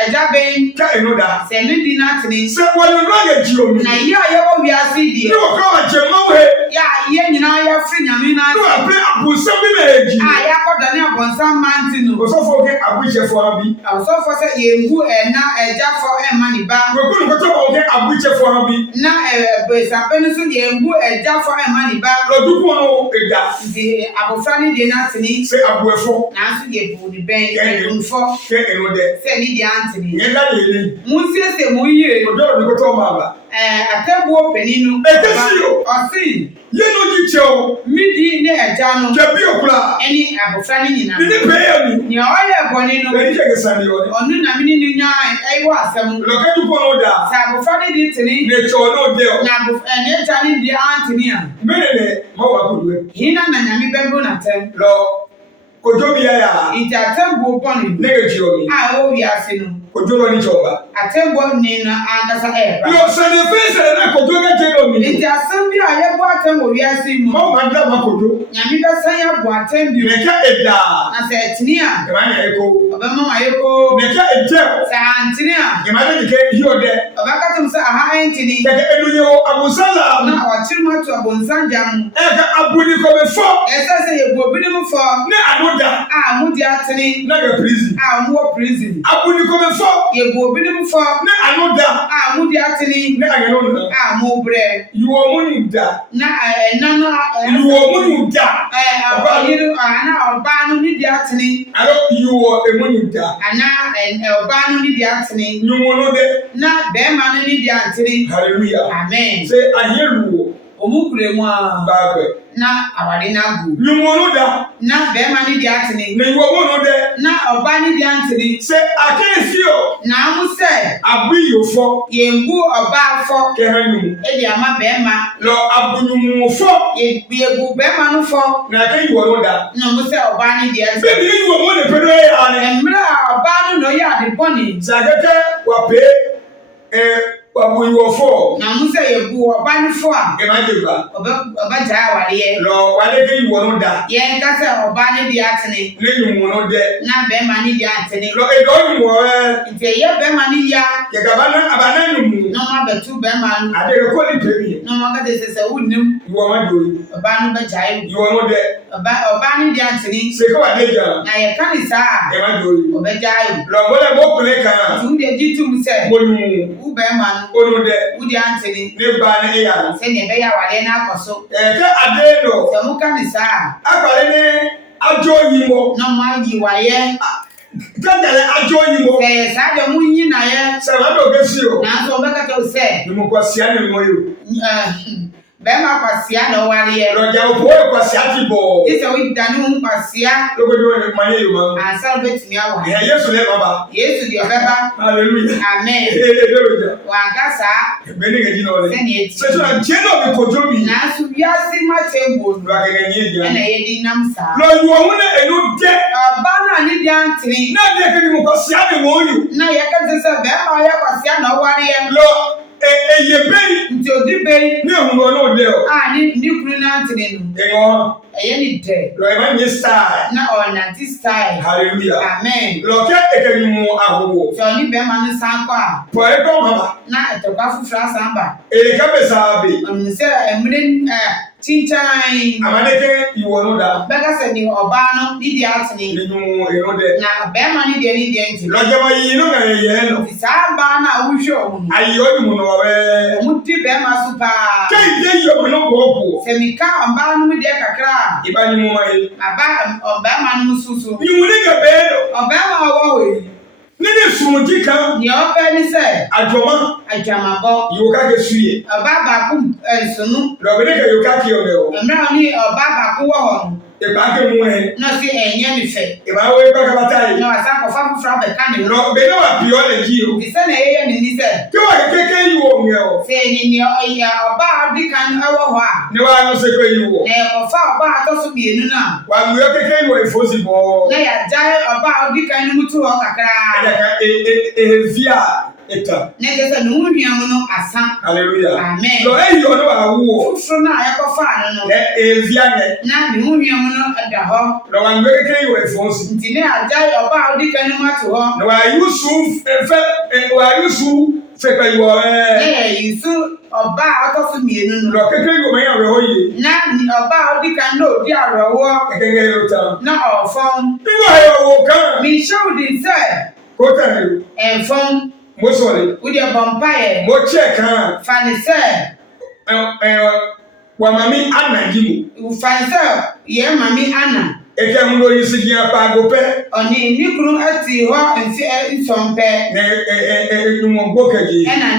eja ben. Ke enu da. Se ni di natini. Se wo no ga ji omi. Na ye aye wo wiase die. Ni o ka ache ma we. Ya ye nyina ya free nyame na. No ape abusa bi na eji. Ah ya koda ne abonsan mantino. Ko so fo ke abuchefo abi. Awosofo se ye ngu na ejafo mani ba. Ko ko ko to o ke abuchefo abi. Na besape so ye ngu ejafo mani ba. Loduko no eda. Di abofra ni de natini. Se abuefo. Na so ye bu ni ben enfo. Ke enu de. Se ni di antini. Ye da ye ni. Munsese mu yie. Ojo ni ko to ma ba. Atebuo peninu. Ekesi o. Osi. Ye no di che o. Midi ne eja no. Ke bi okura. Eni abofra ni nyina. Ni prayer ni. Ni oye boni no. Eni je ke sani o. Onu na mini ni nya ewo asem. Lo ke du ko no da. Sa abofra ni di tini. Ne cho no de o. Na abofra ne eja ni di antini a. Mene ne ma wa ko duwe. Hina na nyame bembo na tem. Lo kojo bi ya nti atembo bɔne na ye jiomi a wo wiase no kojo ro ni joba atembo ni na ankasa eba yo se ne face na kojo ga jiomi nti asɛm bi a yɛbɔ atembo wiase mu mo ma dra ma kojo nyame bɛsan yɛbɔ atembi ne ka eda na sɛ ɛtene a ma na eko ɔbɛma ma yɛko ne ka ede sɛ antene a ma na ke hiyo de ɔbɛka tom sɛ aha ɛntene ka enunye o abusala na ɔkyere mu ato abonsan gya mu e ka abuni ko be fo ɛsɛ sɛ yɛbu obinom fɔ ne adoda a mudi atene na ga prison a ɔmo wɔ prison abuni ko be fo yɛbu obinom fɔ ne anoda a mudi atene ne agano na a mo brɛ yuo muni da na ɛna no yuo muni da ɔyere ana ɔbaa no ne di atene alo yuo emuni da ana ɔbaa no ne di atene nyumo no de na bɛrima no ne di atene hallelujah amen say ayeruo ɔmo kure mu a babe na awade na agu nyumo no da na bɛrima ne di atene ne yuo no de na ɔbaa ne di atene say akefio na amu sɛ abuyofo yɛmbu ɔbaa fɔ ke hanu ɛde ama bɛrima lo abunyumufo yɛbu bɛrima no fɔ na ke yuo no da na ɔmo sɛ ɔbaa ne di atene be bi yuo mo ne pedo ya ne mmerɛ a ɔbaa no na ɔyɛ ade bɔne sagete wa pe wabuyofo na ɔmo sɛ yɛbu ɔbaa no fɔ a e ma jeba ɔbɛgyae awadeɛ lo wale ke yuo no da yɛnka sɛ ɔbaa ne di atene ne nyumo no de na bɛrima ne di atene lo e do nyumo nti ɛyɛ bɛrima ne ya ke ga bana abana nyumo na ɔmo abɛto bɛrima no ade ko ni pebi na ɔmo aka sɛ wonnim yuo ma do ɔbaa no bɛgyae wo yuo no de ɔbaa ne di atene se ko wa de ja na yɛka ne saa e ma do a ɔbɛgyae wo lo bole mo kule kan nti wode gye tom sɛ mo nyumo wo bɛrima no onu de wode atene ne ba ne ya sɛnea ɛbɛyɛ awadeɛ no akɔ so ke ade no sɛ moka ne saa akwale ne ajo yimo na ɔmo ayi wayɛ tandale ajo yimo sɛ yɛ saa deɛ monyi nayɛ se ma do ke si o nanso ɔbɛka kyɛw sɛ ni mo ko sia ne mo yo bɛrima kwasia na ɔwareɛ lo ja o po ko sia ti bo gye sɛ wodane ho nkwasia lo ko do ne manye yo ma ansa na wobɛtumi awa e yesu le baba yesu deɛ ɔbɛba hallelujah amen hallelujah wanka saa be ne ga no le sɛnea se ɛti so na je no be ko jo bi nanso wiase matembo no lo ga ga ni ɛna ja yɛde nam saa lo yuo mo na enu de ɔbaa no a ne di antene na de ke ni mo ko sia ne mo yo na yɛka sɛ bɛrima a ɔyɛ kwasia na ɔwareɛ lo ye be nti odi bɛyi ni ehun no de o a ne kunu no antene no e ngo ɛyɛ ne dɛ lo e ma ni star na ɔnante style hallelujah amen lo ke e ke ni mo agogo sɛ ɔne bɛrima no san kɔ a po e ko mama na ɛtɔkwa foforɔ asan ba e ka be sa be ɔno sɛ mmerɛ kyinkyan amane ke iwo no da bɛka sɛ ne ɔbaa no ne di atene ni nu e no de na bɛrima ne deɛ ne deɛ nti lo je ma yi no ga ye no nti saa baa no a wohwɛ ɔmo no ayi o ni mo no we ɔmo di bɛrima so paa ke ide yo mo no bo sɛ mika ɔbaa no mu deɛ kakra a iba ni mo ma yi ɔbɛrima no mu soso ni mo ni ga be no ɔbɛrima a ɔwɔ hɔ yi ni ni sumunji kan nea ɔpɛ ne sɛ adwoma adwamabɔ yo ka ke suye ɔbaa baako nsonu lo be ne ke yo ka ki o de o mmerɛ a ɔne ɔbaa baako wɔ hɔ no e ba ke mu e na ɔse ɛnyɛ me fɛ e ba we pa ka batai na wasan kɔfa foforɔ abɛka ne ho lo be no wa pi o le ji o nti sɛnea ɛyɛ ne ni sɛ ke wa ke yi wo mi o sɛ nea ɔyɛ ɔbaa ɔdi kan ɛwɔ hɔ a ni wa no se ko yi wo na yɛkɔfa ɔbaa atɔ so mmienu no a wa mu yo ke yi wo e fosi bo na yɛagyae ɔbaa ɔdi kan no mu to hɔ e kakraa ka e via eta na kyerɛ sɛ ne ho hwia mu no asa hallelujah amen lo e yo no wa wo foforɔ no a yɛkɔfaa no no e via ne na ne ho hwia mu no da hɔ lo wa mu ke yi wo e fosi nti ne agyae ɔbaa ɔdi kan no mu ato hɔ no wa yusu fe wa yusu fe pe yo na yɛyisu ɔbaa ɔtɔ so mmienu no lo ke yi wo me ya re ho yi na ɔbaa ɔdi kan na odi awerɛhoɔ ke yo ta na ɔfɔm ni wa yo wo kan mehyɛ wo din sɛ ko ta yo ɛmfɔm mo so le wode bɔ mpaeɛ mo che kan fa ne sɛ wa mami anaji mu fa ne sɛ yɛ mame ana e ke mu lo yi si dia pa go pe ɔne ne kunu ati hɔ mfe nsɔm pɛ ne mo gbo keji ɛna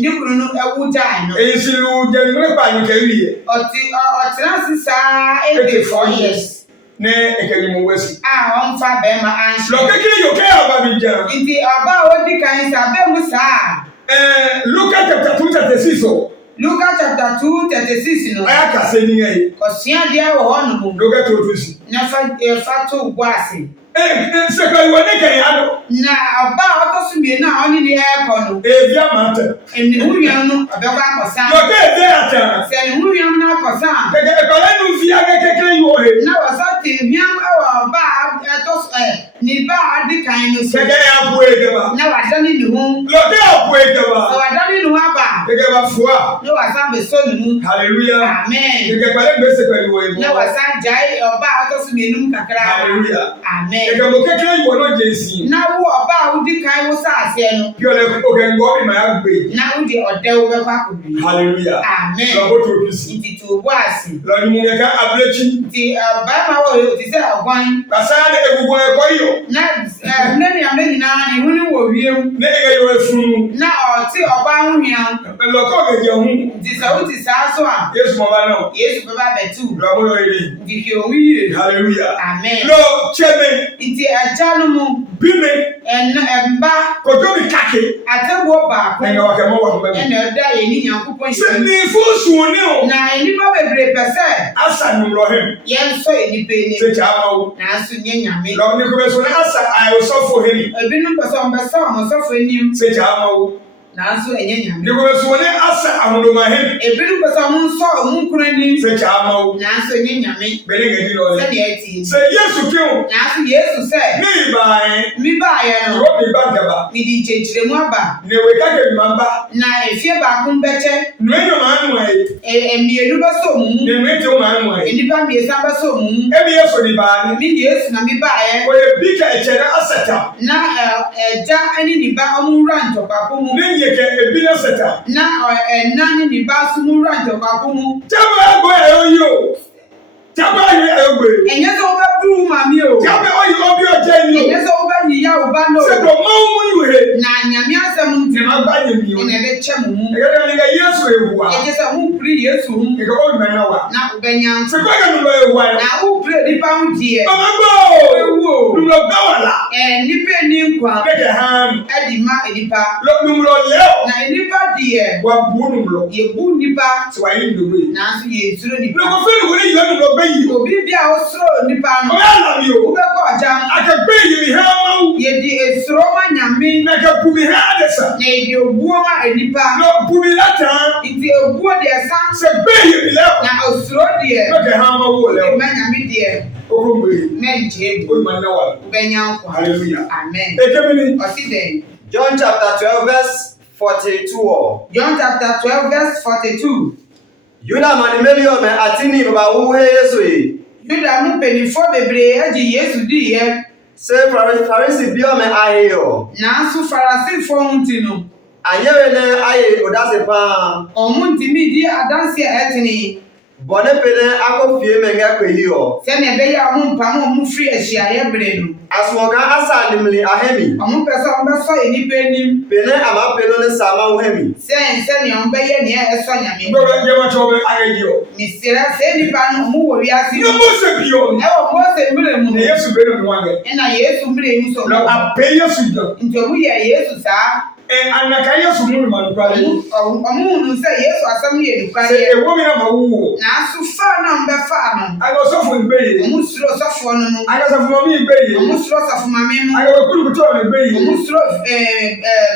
ne kunu no ɛwu gyae no e si lu je ne pa ni ke wi ɔtena ase saa 84 years ne e ke ni mo wesi a ɔmfa bɛrima anhyɛ lo ke yo ke aba bi ja nti ɔbaa a ɔdi kan sɛ abɛ mu saa Luka chapter 2 chapter 6 o Luke chapter 2:36 no. Aya ka se ni ai. Osua dia wo ho no mo. Luke to to si. Na fa to boase. Se ka iwo ne kan ya do. Na oba otosu mi na oni ni e ko no. E bia ma ta. Eni huyan no abekwa akosa. Luke e de ata. Se ni huyan na akosa. Ke ko le nu fi aga kekere yi wo he. Na wasa te miam ewa ba etos ni ba adi kan no so. Ke ya bu e de ba. Na wadani ni hu. Luke ya bu e de ba. Wadani ni hu aba. Ke ba fua. Na wasa be so ni mu. Hallelujah. Amen. Ke ba le gbese pẹ̀lú e mo. Na wasa jai oba otosu mi enum kakra. Hallelujah. Amen. Ke mo kekere yi wo no jesi. Na wo oba udi kan wo sa ase no. Bi ole o ke ngo bi ma ya gbe. Na udi ode wo be kwa kobi. Hallelujah. Amen. Lo bo to bi si. Iti to bo ase. Lo ni mu ye ka ablechi. Ti ba ma wo ti se ogwan. Basa de egugun e ko yo. Na mneni ameni na ni huni wo wiem. Ne e yo efunu. Na oti oba hu hia. Lo ko ge je hu. Ti se wo ti sa so a. Yesu mo ba no. Yesu baba betu. Lo mo yo ire. Ti fi owiye. Hallelujah. Amen. Lo cheme Nti aja no mu bi me mba ko to bi kake. atebo ba ko. Na yo ke mo wa me. Na da ye ni Nyankopon Se yi. ni fu su ni o. Na enipa bebre pese. Asa nu lo hem. Yen so enipa ni. Se cha ma wo. Na so nye nyame. Lo ni ko be so na asa ayo so fo heni. Ebinum pese on be so mo so fo enim. Se cha ma wo. Na so enye nyame. Ni ko be so ni asa amudo ma hem. Ebinum pese on so on kuro enim. Se cha ma wo. Na so enye nyame. Be ni ngedi lo Se ni. ne ati. Se Yesu ke o. Na so Yesu se. Ni ba en. Mi ba ye no. Ro mi ba gaba. Mi di chechire mu aba. Ne we ka ke ma ba. Na efie ba kun beche. Nu enyo ma anu ai. Emienu ba so mu. Ne nu ete o ma anu ai. Enipa miesa ba so mu. E bi Yesu ni ba ni. Mi Yesu na mi ba ye. O ye bi ka eche na asata. Na eja ani ni ba omura ntokako mu. Ni ye ke e bi na asata. Na na ni ba su mu ra ntokako mu. Jaba go e o yo. Jaba ye e gbe. Enye so ba buru mami o. Jaba o yo obi o je ni o. Enye so ba yi ya o ba no. Se do ma mu yu he. Na nyame asem nti Ni ma ba ye mi o. ene be che mu mu. E ga ni ga Yesu e huwa. Enye so mu pri Yesu hu. E ga o me na wa. Na ubenya. Se ko ga nu lo e huwa. Na u pri di pa hu die. O ma go. Ewo. Nu lo ba wala. Nipa ni nkwa. Ne ke han. Edi ma edipa. Lo nu lo le o. Na nipa die. Wa bu nu lo. Ye bu nipa. So wa yi nu we. Na so ye zuro Lo nipa. ko fe nu we yi nu lo be yi. Obi bia o suro nipa O no. ya la mi o. Ube ko jam. Aka be yi mi ha ma o. Ye di esuro ma nyame. Na ka bu mi ha de sa. Na ye di obuo ma enipa. Lo bu mi la ta. Nti obuo de san. Se be yi mi le o. Na osuro de. No ke ha ma wo le o. Ma nyame de. O ko mbe. Menje. O ma na wa. Ubenya nkwa. Hallelujah. Amen. E ke mi ni. Osi den. John chapter 12 verse 42. John chapter 12 verse 42. Yuda manimeli ome atini baba wu he Yesu yi. Yuda mu penifo bebre aji Yesu di ye. Se Farisi bi ome ahe yo. Na so Farisifo nti no. Anyere ne aye odase pa. Omu ntimi di adanse etini. Bone pene akofie menge kwehi yo. Se ne be ya omu mpam omu free ahia bre no. Asmoga asa nimli ahemi. Omu pese omu so enipa enim. Pene ama peno ne sama uhemi. Se ne omu be ye ne eso nyame. Go je ma cho be aye di o. Misira se nipa no omu wo wiase. Ni mo se bi o. E wo mo se mbre mu. Ne Yesu be no wange. E na Yesu mbre mu so. Lo abe Yesu do. Nti omu ye Yesu sa. Anaka Yesu mu ma no kwale. Omu nu se Yesu asam ye nu Se kwale. e wo mi na ma wo. Na so fa na mbe fa no. Ayo so fo be yi. Omu suro sofo no no. Ayo so fo mi be yi. Omu suro sofo mame mu. Ayo ku ku to me be yi. Omu suro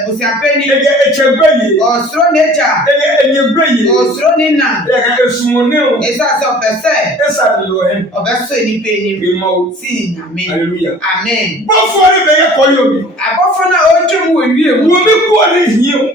busiapeni. E che be yi. O suro necha. Enye be yi. O suro nina. E ka esumone o. Esa so pese. Esa bi lo hen. Obeso enipa enim. Bi ma o. Si nyame. Hallelujah. Amen. Bo fo ni be ye ko yo bi. Abofo na otwem wo wie mu. Wo mi ko ni hiu.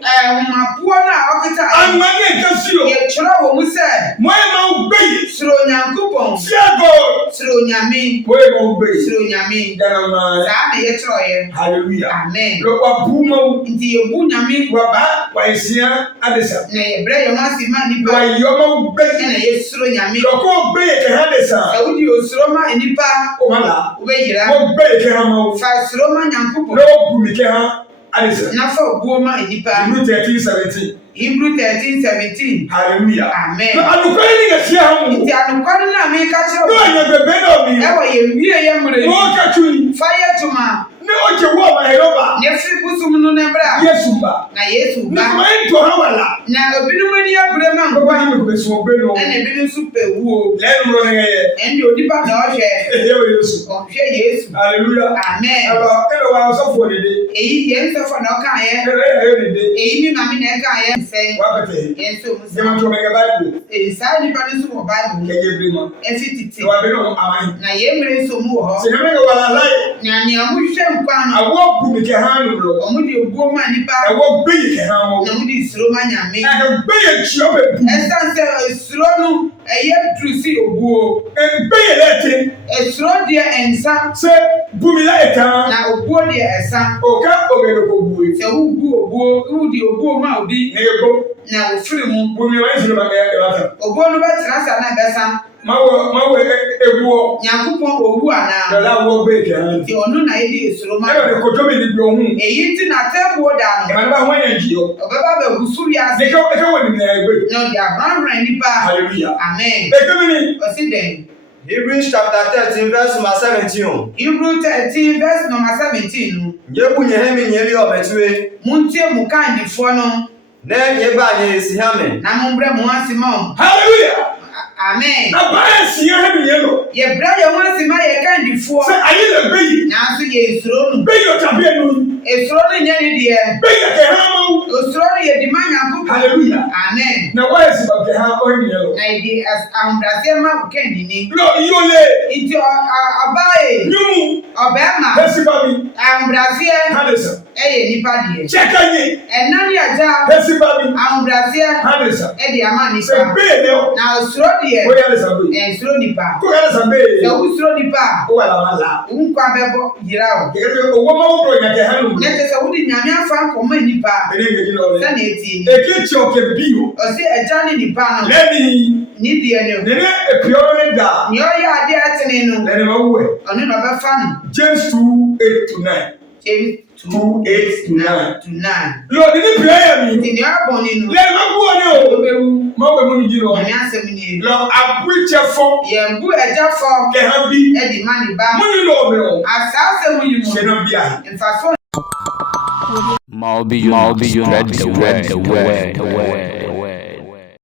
Mapuo na okita. Amane ka si o. Ye kyerɛ wo mu sɛ. Mo e ma o be yi. Suro Nyankopɔn. Fear God. Suro nyame. Mo e ma o be yi. Suro nyame. Dana ma. Saa na ye kyerɛ ye. Hallelujah. Amen. Lo wa bu mo. Nti ye bu nyame. Wa ba wa isia adesa. Na ye brɛ ye ma si ma nipa. Wa yo ma be yi. Na ye suro nyame. Lo ko be yi ke adesa. Sɛ wodi osuro ma nipa. O mala. Wo be yira. Mo be yi ke ha ma o. Fa suro ma Nyankopɔn. Lo bu mi ke ha adesa. Na fa obuo ma nipa. Hebrew 13:17. Hebrew 13:17. Hallelujah. Amen. No anukwani ni ga sia ha mu. Nti anokɔre na me ka kyerɛ No wo. anya bebe na obi. Ɛwɔ ye wie ye mure. Mo ka tuni. Fa ye tuma. Ne oje wo ma heroba. Ne fi busum no na bra. Yesu ba. Na Yesu ba. Na mai to hawala. Na obinum ani abure ma Ko ba ni ko be so be no. Na ebinum su pe wuo. Le nro ne ye. Endi odipa na ohwe. Yesu. Ohwe Yesu. Hallelujah. Amen. Aba elo wa so fo de de. Eyi yen so fo na ka ye. De de. Eyi mi mami na ka ye se. Wa bete. Yen so mu Se mo to me ga Bible. Sa ni pa ni so mo Bible. Ke je bi mo. E fi titi. Wa be no amai. Na ye mere so mu ho. Se me ga wala lai. Na ni amu hwe nkwa no. Awo bu mi ke hanu ro. Omu di obuo ma nipa. Awo be ke hanu. Na mu di suro ma nyame. Na be ye chio be bu. Esan se suro no eye tru si obuo. Be ye leti. Suro de ensa. Se bu mi la etan. Na obuo de esa. O ka o be no ko bu. Se wu bu obuo, wu di obuo ma obi. Ne go. Na ofiri mu. Bu mi wa nsi ma ga ba. Obuo no be trasa na besa. Mawo ebuo. Nyankopon owu ana. Dala wo be ke hanu. Ti onu na edi suro ma. E be ko to mi di bi ohun. Eyi ti na tebuo da no. E ma ba ho yan ji o. Obeba be husuri ase. Ne ka wo ni na egbe. No dia ban nipa. Hallelujah. Amen. E ke mi. Osi den. Hebrews chapter 13 verse number 17. Hebrews 13 verse number 17. Yebu nyehemi nyeli ometwe. Muntie mu kandifo no. Ne yeba nye sihame. Na mo bre mo asima. Hallelujah. Amen. Na ba esi ya he mi yelo. Ye bra ye mo asima ye kandifo. Se ayi le be. Na so ye suro no. Be yo tabe nu. Esuro no nya ni de. Be ya ke ha mo. Osuro no ye di manyanko. Hallelujah. Amen. Na wa esi ba ke ha o ni yelo. Na di as ambrase ma ku kendini. No yo le. Inti abae. Nyumu. Obema. Esi ba mi. Ambrase. Hadesa. Eye nipa de. Cheka ni. Enani aja. Esi ba mi. Ambrase. Hadesa. E di ama Se nipa. be le o. Na osuro de. Ko ya le sa be. Esuro nipa. Ko ya le sa be. Se osuro nipa. O wala mala. Nkwa bebo yira o. Ke o wo ma wo pro nya ke ha nu. Nete se wudi nyame afa nkoma nipa. Ene nge no le. Se na eti ni. E ke chi o ke bio. O se eja ni nipa no. Leni. Ni die no. Nene epio ne da. Ni o ya ade atene no. Leni ma wo e. Ono no be fa no. James 2:8-9. James 2:8-9. to 9. Lo ni prayer mi. Ti ni abon ni no. Leni ma wo ni o. Obewu. Ma wo mu ji no. Nyame asem ni. Lo abuche fo. Ye mbu eja fo. Ke ha bi. E di mani ba. Mu ni lo me o. Asase mu yi Se mu. no bia. Mfa so Mawubi Yona, spread the word.